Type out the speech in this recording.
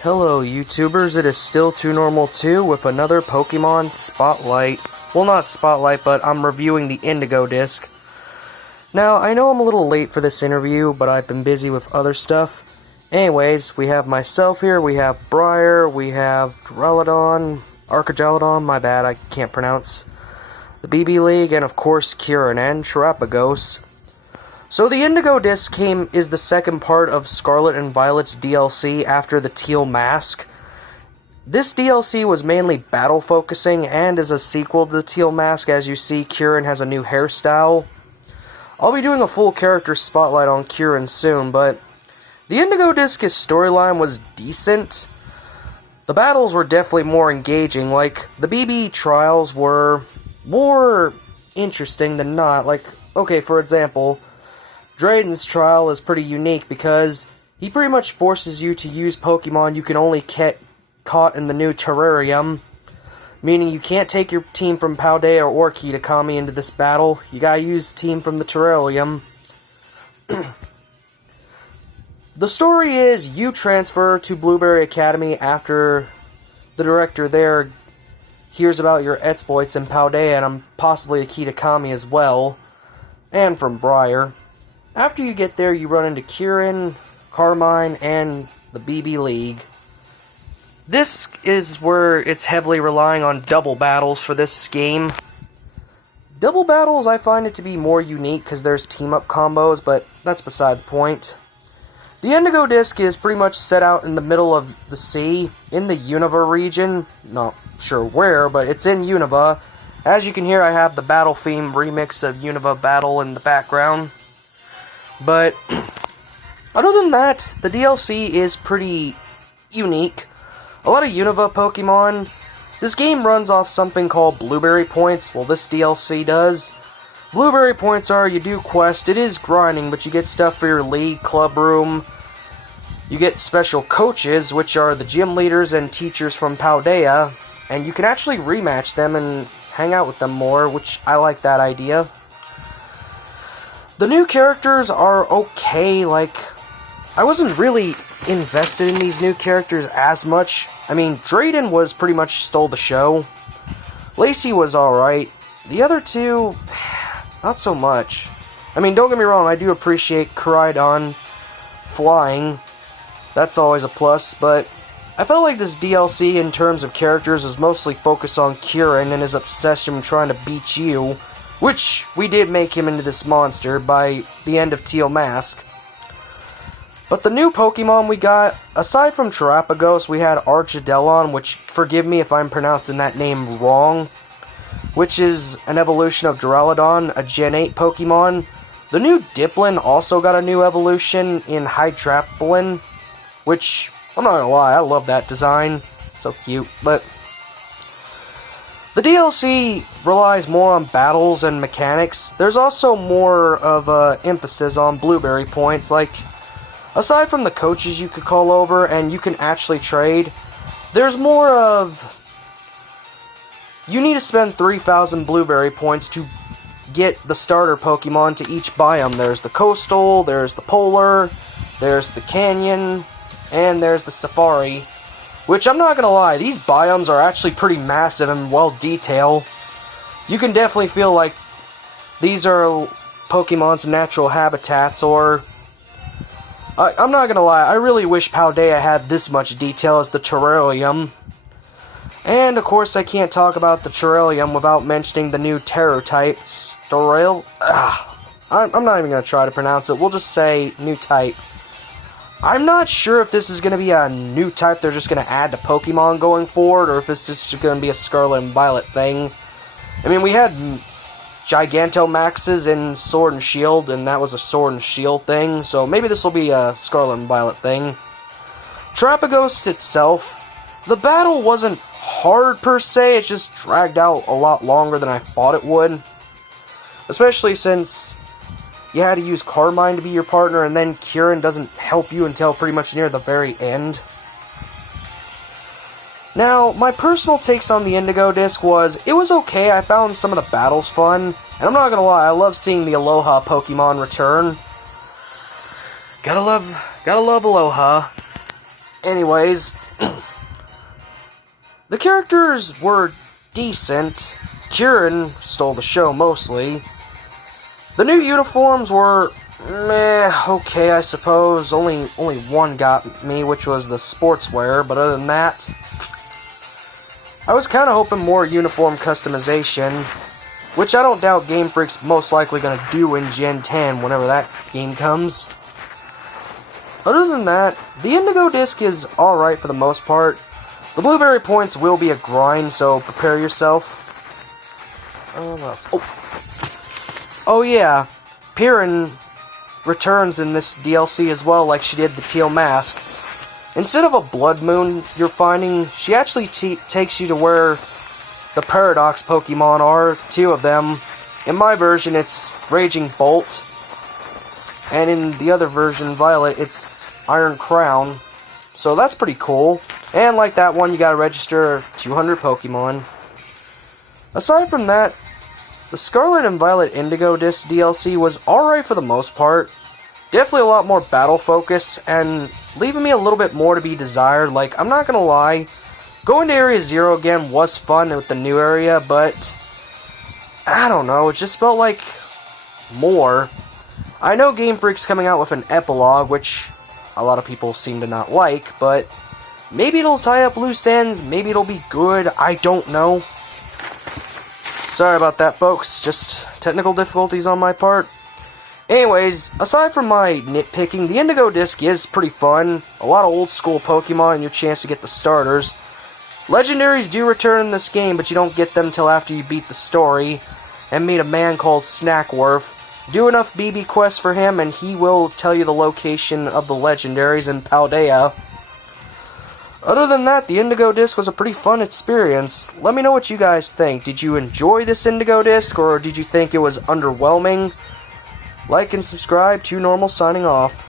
Hello YouTubers, it is still 2Normal2 with another Pokemon Spotlight. Well, not Spotlight, but I'm reviewing the Indigo disc. Now, I know I'm a little late for this interview, but I've been busy with other stuff. Anyways, we have myself here, we have Briar, we have Archagelodon, my bad, I can't pronounce, the BB League, and of course Kieran and Terapagos. So the Indigo disc is the second part of Scarlet and Violet's DLC after the Teal Mask. This DLC was mainly battle focusing and is a sequel to the Teal Mask. As you see, Kieran has a new hairstyle. I'll be doing a full character spotlight on Kieran soon, but the Indigo disc's storyline was decent. The battles were definitely more engaging. Like, the BB trials were more interesting than not. Like, okay, for example, Drayden's trial is pretty unique because he pretty much forces you to use Pokemon you can only get caught in the new terrarium, meaning you can't take your team from Paldea or Kitakami into this battle. You gotta use team from the terrarium. The story is you transfer to Blueberry Academy after the director there hears about your exploits in Paldea and possibly a Kitakami as well, and from Briar. After you get there, you run into Kieran, Carmine, and the BB League. This is where it's heavily relying on double battles for this game. Double battles, I find it to be more unique because there's team-up combos, but that's beside the point. The Indigo disc is pretty much set out in the middle of the sea, in the Unova region. Not sure where, but it's in Unova. As you can hear, I have the Battle Theme remix of Unova Battle in the background. But, other than that, the DLC is pretty unique. A lot of Unova Pokemon. This game runs off something called Blueberry Points. Well, this DLC does. Blueberry Points are, you do quest, it is grinding, but you get stuff for your league, club room. You get special coaches, which are the gym leaders and teachers from Paldea. And you can actually rematch them and hang out with them more, which I like that idea. The new characters are okay. Like, I wasn't really invested in these new characters as much. I mean, Drayden was pretty much stole the show. Lacey was alright. The other two, not so much. I mean, don't get me wrong, I do appreciate Koraidon flying. That's always a plus, but I felt like this DLC in terms of characters was mostly focused on Kieran and his obsession trying to beat you. Which, we did make him into this monster by the end of Teal Mask. But the new Pokemon we got, aside from Terapagos, we had Archagelodon, which, forgive me if I'm pronouncing that name wrong, which is an evolution of Duraludon, a Gen 8 Pokemon. The new Diplin also got a new evolution in Hydraplin, which, I'm not gonna lie, I love that design. So cute, but the DLC relies more on battles and mechanics. There's also more of an emphasis on Blueberry Points. Like, aside from the coaches you could call over and you can actually trade, there's more of, you need to spend 3,000 Blueberry Points to get the starter Pokemon to each biome. There's the Coastal, there's the Polar, there's the Canyon, and there's the Safari. Which, I'm not gonna lie, these biomes are actually pretty massive and well detailed. You can definitely feel like these are Pokemon's natural habitats, or I'm not gonna lie, I really wish Paldea had this much detail as the terrarium. And, of course, I can't talk about the terrarium without mentioning the new terror type, I'm not even gonna try to pronounce it, we'll just say new type. I'm not sure if this is going to be a new type they're just going to add to Pokemon going forward, or if it's just going to be a Scarlet and Violet thing. I mean, we had Gigantamaxes in Sword and Shield, and that was a Sword and Shield thing, so maybe this will be a Scarlet and Violet thing. Terapagos itself, the battle wasn't hard per se, it just dragged out a lot longer than I thought it would. Especially since you had to use Carmine to be your partner, and then Kieran doesn't help you until pretty much near the very end. Now, my personal takes on the Indigo disc was, it was okay, I found some of the battles fun, and I'm not gonna lie, I love seeing the Aloha Pokemon return. Gotta love Aloha. Anyways, the characters were decent. Kieran stole the show mostly. The new uniforms were meh, okay, I suppose. Only one got me, which was the sportswear, but other than that, I was kind of hoping more uniform customization, which I don't doubt Game Freak's most likely going to do in Gen 10 whenever that game comes. Other than that, the Indigo Disc is alright for the most part. The Blueberry points will be a grind, so prepare yourself. Oh yeah, Piran returns in this DLC as well, like she did the Teal Mask. Instead of a Blood Moon you're finding, she actually takes you to where the Paradox Pokemon are, 2 of them. In my version, it's Raging Bolt, and in the other version, Violet, it's Iron Crown. So that's pretty cool. And like that one, you gotta register 200 Pokemon. Aside from that, the Scarlet and Violet Indigo Disc DLC was alright for the most part. Definitely a lot more battle focus, and leaving me a little bit more to be desired. Like, I'm not gonna lie, going to Area 0 again was fun with the new area, but I don't know, it just felt like more. I know Game Freak's coming out with an epilogue, which a lot of people seem to not like, but maybe it'll tie up loose ends, maybe it'll be good, I don't know. Sorry about that, folks, just technical difficulties on my part. Anyways, aside from my nitpicking, the Indigo Disc is pretty fun. A lot of old school Pokemon and your chance to get the starters. Legendaries do return in this game, but you don't get them till after you beat the story and meet a man called Snackworth. Do enough BB quests for him and he will tell you the location of the legendaries in Paldea. Other than that, the Indigo Disc was a pretty fun experience. Let me know what you guys think. Did you enjoy this Indigo Disc, or did you think it was underwhelming? Like and subscribe. 2Normal signing off.